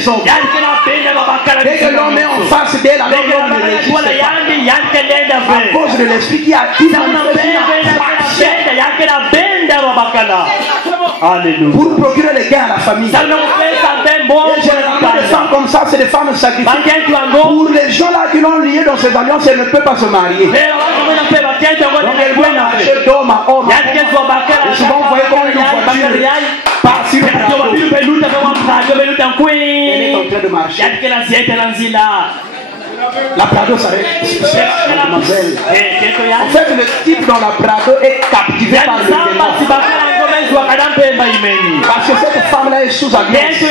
les hommes. Dès que l'homme est en face d'elle, alors l'homme ne résiste pas. À cause de l'esprit qui a dit pour procurer les gains à la famille. Et généralement, des femmes comme ça, c'est des femmes sacrifiées. Pour les gens là qui l'ont lié dans cette alliance, elles ne peuvent pas se marier. Donc elles vont marcher d'homme à homme. Et souvent, vous voyez comment une voiture passe sur le plateau. Elle est en train de marcher. La Prado, ça mademoiselle. En fait, le type dans la Prado est captivé par le démon. Parce que cette femme-là est sous alliance.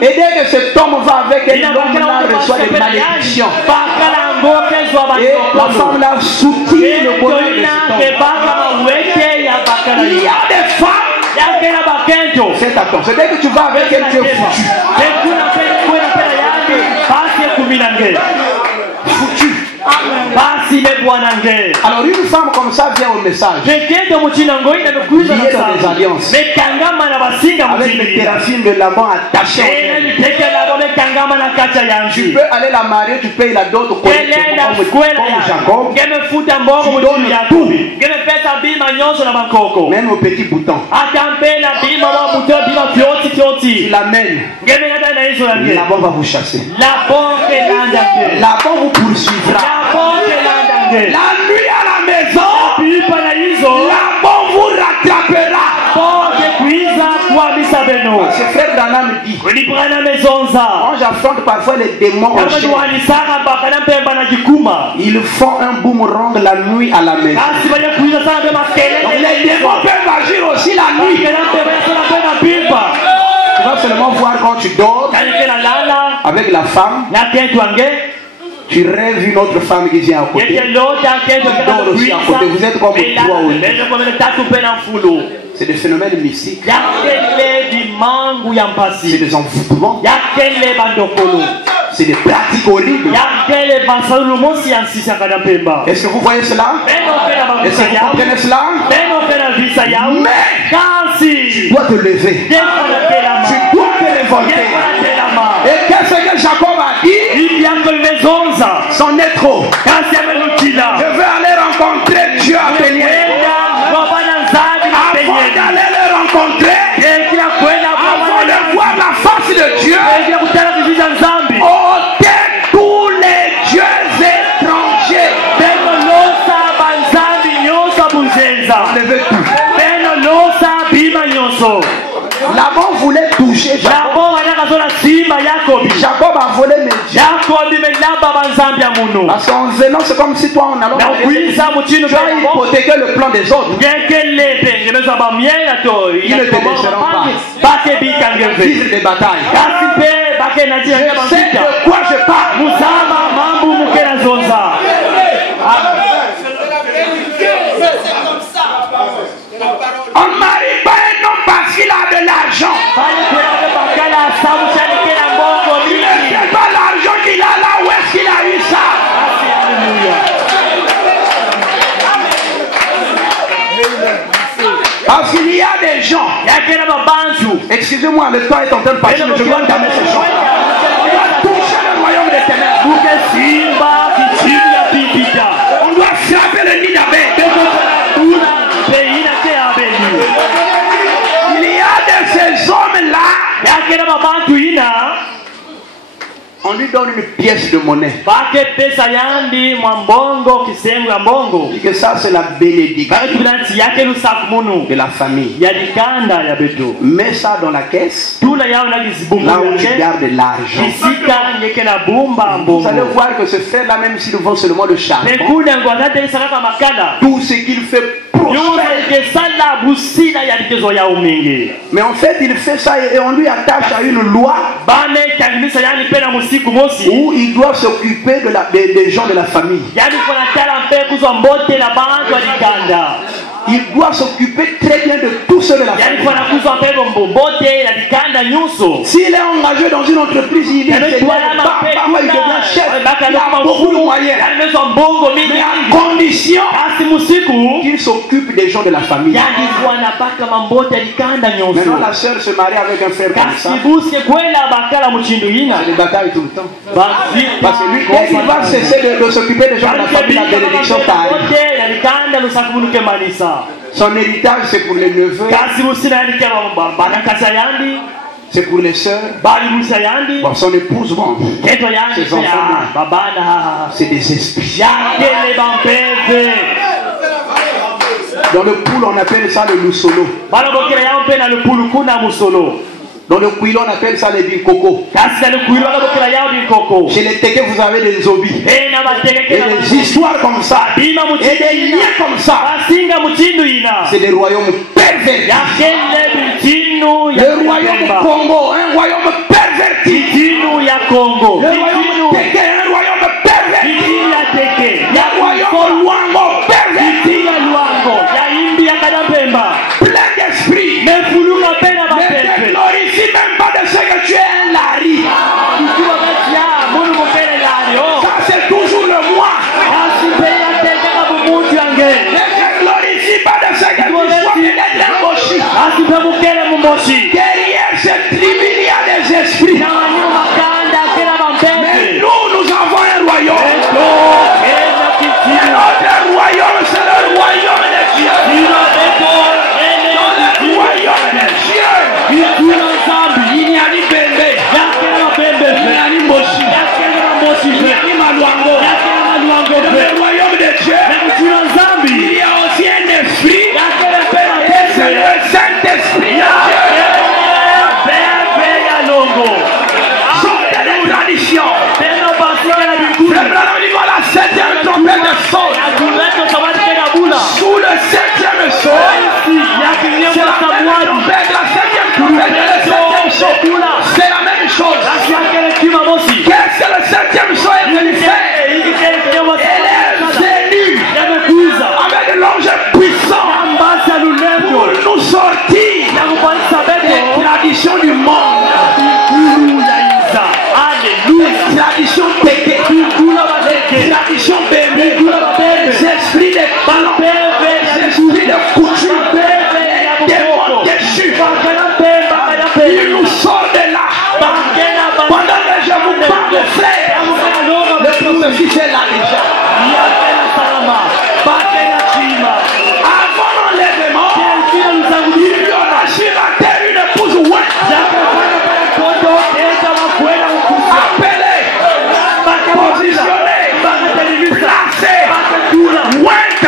Et dès que cet homme va avec elle, l'homme-là reçoit des malédictions. Et la femme-là soutient le bonheur de cet homme. Il y a des femmes. Faites attention. Dès que tu vas avec elle, tu es foutu. Foutu. Alors une femme comme ça vient au message. Liée dans des alliances. Avec le téraphim de Laban attaché. Tu peux aller la marier, tu payes la dot comme Jacob. Tu donnes tout. Même au petit bouton. Tu l'amènes. Laban va vous chasser. Laban vous poursuivra. La nuit à la maison, Laban vous rattrapera. Ce frère Branham dit, quand j'affronte parfois les démons, ils font un boomerang la nuit à la maison. Donc les démons peuvent agir aussi la nuit. Tu vas seulement voir quand tu dors avec la femme. Tu rêves une autre femme qui vient à côté. Qui dort aussi à côté. Vous êtes comme trois ou deux. C'est des phénomènes mystiques. C'est des envoûtements. C'est des pratiques horribles. Est-ce que vous voyez cela? Est-ce que vous comprenez cela? Mais tu dois te lever. Tu dois te révolter. Et qu'est-ce que Jacob a dit? C'en est trop. Je veux aller rencontrer Dieu à Bénier. Avant d'aller le rencontrer, avant de voir la face de Dieu, ôtez tous les dieux étrangers. Enlevez tout. Laban voulait toucher Jacob. Jacob a volé mes dieux. Parce qu'en venant, c'est comme si toi en allant tu as hypothéqué le plan des autres. Ils ne te laisseront pas vivre des batailles. Je sais de quoi je parle. On ne marie pas un homme parce qu'il a de l'argent. Tu ne sais pas l'argent qu'il a là, où est-ce qu'il a eu ça? Parce qu'il y a des gens. Excusez-moi, le temps est en train de passer, mais je dois calmer ces gens. On doit toucher le royaume des ténèbres. On doit frapper le nid d'Abel. Il y a de ces hommes-là. On lui donne une pièce de monnaie. Et que ça c'est la bénédiction de la famille. Mets ça dans la caisse. Là où tu gardes l'argent. Vous allez voir que ce frère là, même s'il vend seulement le charbon, tout ce qu'il fait mais en fait il fait ça et on lui attache à une loi où il doit s'occuper des gens de la famille. il doit s'occuper très bien de tous ceux de la famille. S'il est engagé dans une entreprise, il est chef, il a beaucoup de moyens. Mais à condition qu'il s'occupe des gens de la famille. Maintenant, la sœur se marie avec un frère comme ça. C'est des batailles tout le temps. Parce que lui, dès qu'il va cesser de s'occuper des gens de la famille, la bénédiction t'arrive. Son héritage, c'est pour les neveux. C'est pour les sœurs. Bon, son épouse, bon. Ses enfants, c'est des esprits. Dans le poule, on appelle ça le lusolo. Dans le Kouilo, on appelle ça les binkoko. Chez les Teke, vous avez des zobis. Et des histoires comme ça. Et des liens comme ça. C'est des royaumes pervertis. Le royaume Congo, un royaume perverti. Le royaume Teke, un royaume perverti. Le royaume Luango, perverti. Plein d'esprit. Ne te glorifie même pas de ce que tu es un lari. Ça c'est toujours le moi. Ne te glorifie pas de ce que tu sois un moshi. Derrière cette tribu il y a des esprits. Mais nous avons un royaume. Et notre royaume c'est le royaume des dieux. Il n'y a ni Bembe, il n'y a ni Moshi, il n'y a ni Maluango. Dans le royaume de Dieu, il y a aussi un esprit, et c'est le Saint-Esprit. Sortez les traditions. La 7e trompette de Saul. Sous le 7e saut, c'est la même trompette, la 7e trompette et le 7e saut. C'est la même chose. Qu'est-ce que le 7e saut est venu faire? Elle est venue avec l'ange puissant pour nous sortir des traditions du monde. Les traditions péquées, les traditions bébés, les esprits des ballons, les esprits de couture, les démons déchus. Il nous sort de là. Pendant que je vous parle, frère, le prophétie est là déjà. Avant l'enlèvement, il y aura sur la terre une épouse ouette. Appelée, positionnée, placée, ouette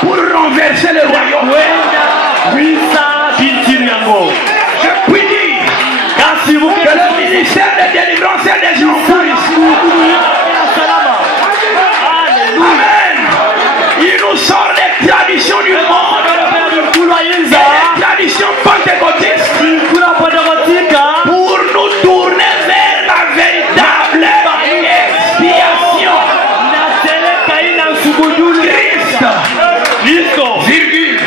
pour renverser le royaume. Je puis dire que le ministère de délivrance est des enfants ici. Amen. Il nous sort des traditions du monde, des traditions pentecôtistes, pour nous tourner vers la véritable expiation. Christ, virgule,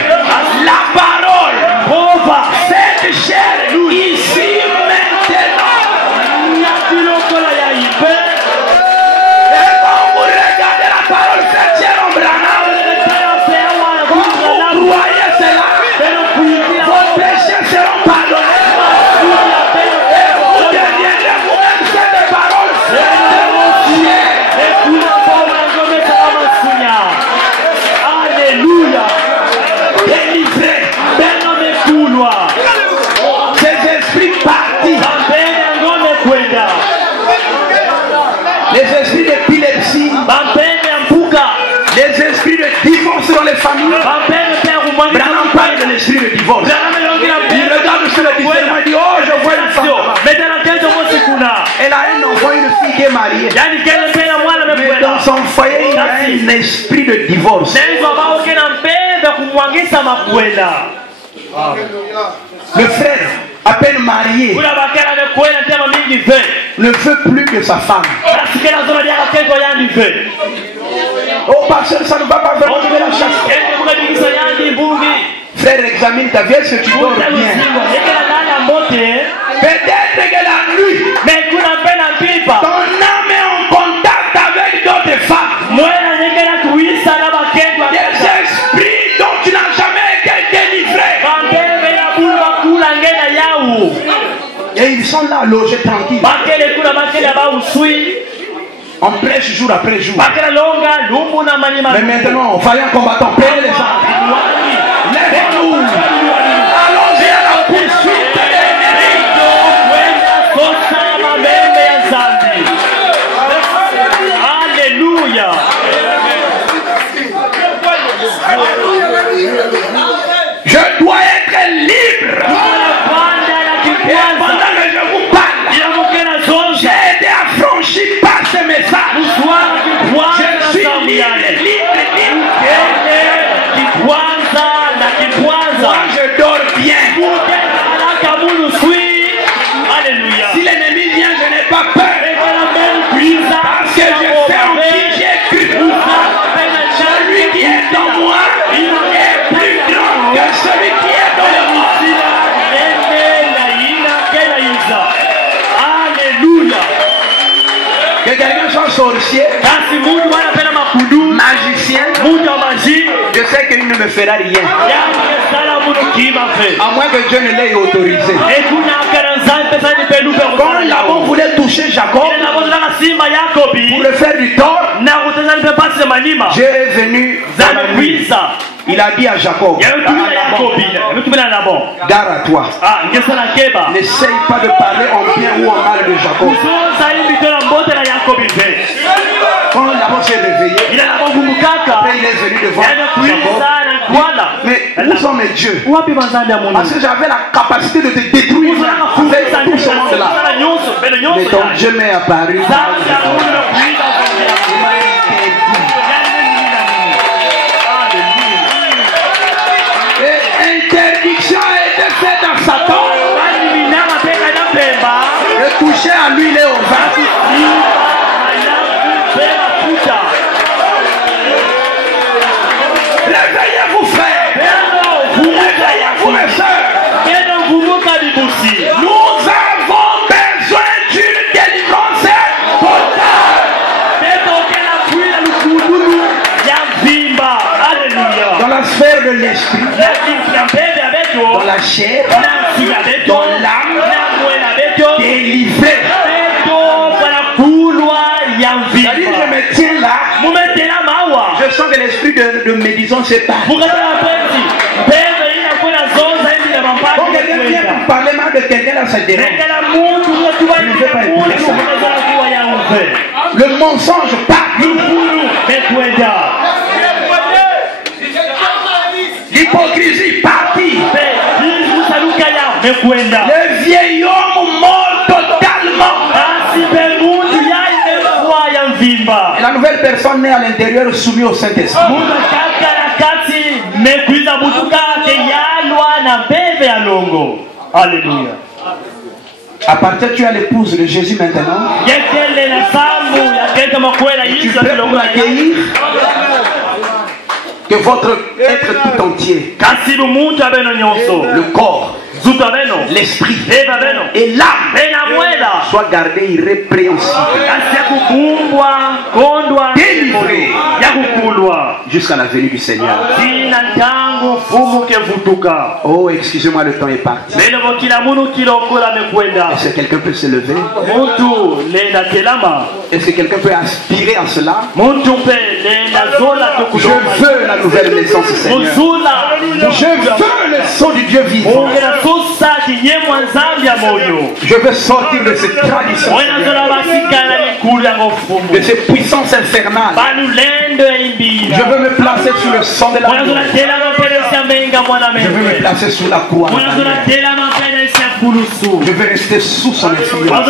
la parole, cette chair ici maintenant. Et quand vous regardez la parole, cette chair en branham, quand vous croyez cela, vos péchés seront pardonnés. Et vous deviendrez vous-même cette parole. Alléluia. Délivré. Ces esprits partis. Les esprits d'épilepsie. Les esprits de divorce dans les familles. Branham parle de l'esprit de divorce. Il regarde sur le discernement et dit, oh, je vois une femme. Elle a un enfant, une fille qui est mariée. Mais dans son foyer, il y a un esprit de divorce. Le frère, à peine marié, ne veut plus que sa femme. Oh, pasteur, ça ne va pas faire de la chasse. Frère, examine ta vie, est-ce que tu dors bien? Peut-être que la nuit, ton âme est en contact avec d'autres femmes. Des esprits dont tu n'as jamais été délivré. Et ils sont là logés tranquilles. On prêche jour après jour. Mais maintenant, vaillants combattants, prenez les armes. Lèvez-nous. Allons-y à la poursuite de l'ennemi. Alléluia. Je dois être libre. Et pendant que je vous parle, j'ai été affranchi par ce message. Je suis libre, libre, libre. Moi, je dors bien. Alléluia. Si l'ennemi vient, je n'ai pas peur. Parce que je sais en qui j'ai cru. Celui qui est en moi est plus grand que celui qui est dans le monde. Alléluia. Que quelqu'un soit sorcier, magicien, je sais qu'il ne me fera rien. À moins que Dieu ne l'ait autorisé. Quand Laban voulait toucher Jacob pour le faire du tort, Dieu est venu dans la nuit. Il a dit à Jacob, gare à toi. N'essaye pas de parler en bien ou en mal de Jacob. Quand Laban s'est réveillé, après il est venu devant Jacob. Mais où sont mes dieux? Parce que j'avais la capacité de te détruire avec tout ce monde-là. Mais ton Dieu m'est apparu. Et interdiction a été faite à Satan de toucher à l'huile et au vin. Réveillez-vous, frères. Réveillez-vous, mes sœurs. Nous avons besoin d'une délivrance totale. Dans la sphère de l'esprit, dans la chair, dans l'âme, délivré. C'est-à-dire, je me tiens là. Je sens que l'esprit de médisance sépare. Quand quelqu'un vient pour parler mal de quelqu'un dans cette dérange, je ne veux pas écouter ça. Le mensonge part. L'hypocrisie partie. Le vieil homme mort totalement. Et la nouvelle personne née à l'intérieur soumise au Saint-Esprit. Alléluia. À partir tu as l'épouse de Jésus maintenant. Tu es prêt pour l'accueillir. Que votre être tout entier, le corps, l'esprit et l'âme soient gardés irrépréhensibles, délivrés jusqu'à la venue du Seigneur. Oh, excusez-moi, le temps est parti. Est-ce que quelqu'un peut se lever? Est-ce que quelqu'un peut aspirer à cela? Je veux la nouvelle naissance, Seigneur. Je veux le son du Dieu vivant. Je veux sortir de cette tradition, de ces puissances infernales. Je veux me placer sous le sang de la gloire. Je veux me placer sous la croix. Je veux rester sous son influence.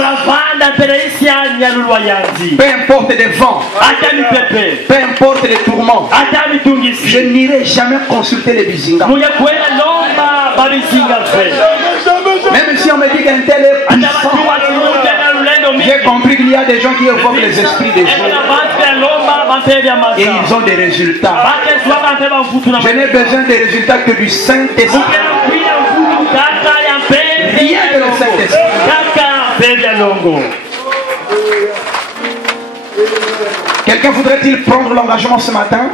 Peu importe les vents, peu importe les tourments, je n'irai jamais consulter les bizingas. Même si on me dit qu'un tel est puissant, je J'ai compris qu'il y a des gens qui évoquent les esprits des gens. Et ils ont des résultats. Je n'ai besoin des résultats que du Saint-Esprit. Rien que le Saint-Esprit. Quelqu'un voudrait-il prendre l'engagement ce matin?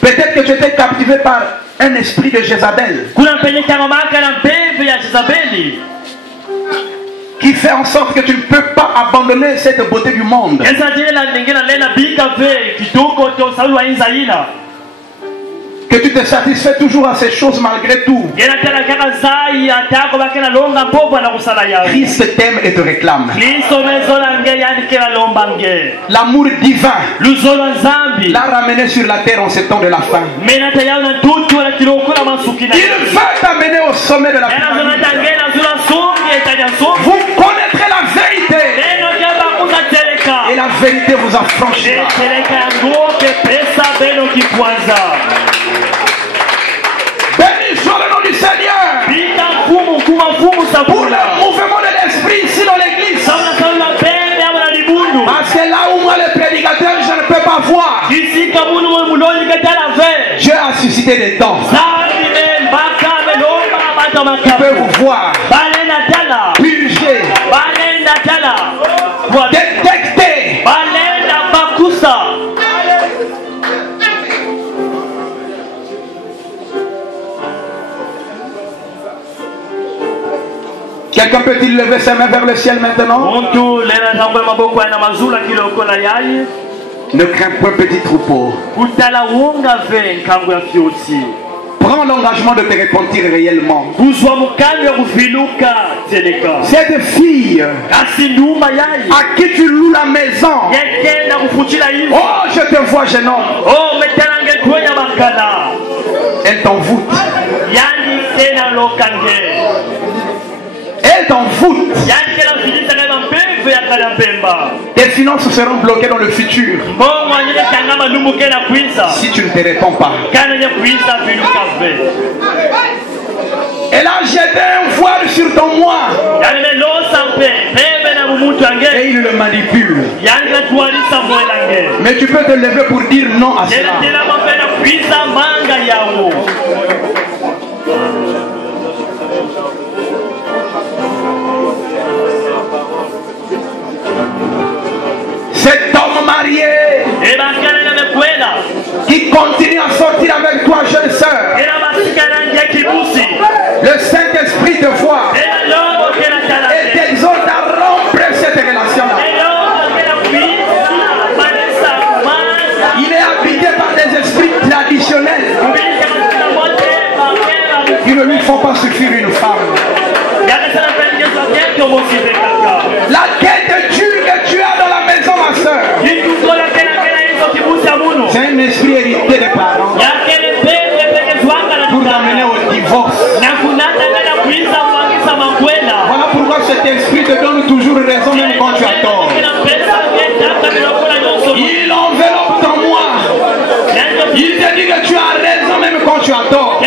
Peut-être que tu étais captivé par un esprit de Jézabel qui fait en sorte que tu ne peux pas abandonner cette beauté du monde. Que tu te satisfais toujours à ces choses malgré tout. Christ t'aime et te réclame. L'amour divin l'a ramené sur la terre en ces temps de la faim. Il va t'amener au sommet de la faim. Vous connaîtrez la vérité et la vérité vous affranchira. Béni soit le nom du Seigneur pour le mouvement de l'esprit ici dans l'église. Parce que là où moi le prédicateur je ne peux pas voir, Dieu a suscité des dons. Il peut vous voir, purger, détecter. Quelqu'un peut-il lever ses mains vers le ciel maintenant? Ne crains point, petit troupeau. Prends l'engagement de te repentir réellement. Cette fille à qui tu loues la maison, oh je te vois jeune homme, elle t'envoûte. Elle t'envoûte. Tes finances seront bloquées dans le futur si tu ne te réponds pas. Elle a jeté un voile sur ton moi et il le manipule. Mais tu peux te lever pour dire non à cela. Cet homme marié qui continue à sortir avec toi, jeune sœur, le Saint-Esprit te voit et t'exhorte à rompre cette relation-là. Il est habité par des esprits traditionnels qui ne lui font pas suffire une femme. La quête dure que tu as dans la maison, ma soeur, c'est un esprit hérité des parents pour t'amener au divorce. Voilà pourquoi cet esprit te donne toujours raison même quand tu as tort. Il enveloppe ton moi. Il te dit que tu as raison même quand tu as tort.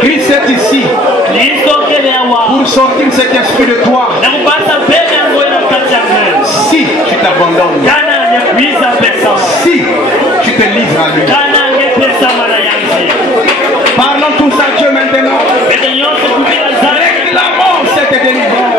Christ est ici pour sortir cet esprit de toi. Si tu t'abandonnes, si tu te livres à lui. Parlons tous à Dieu maintenant. Réclamons cette délivrance.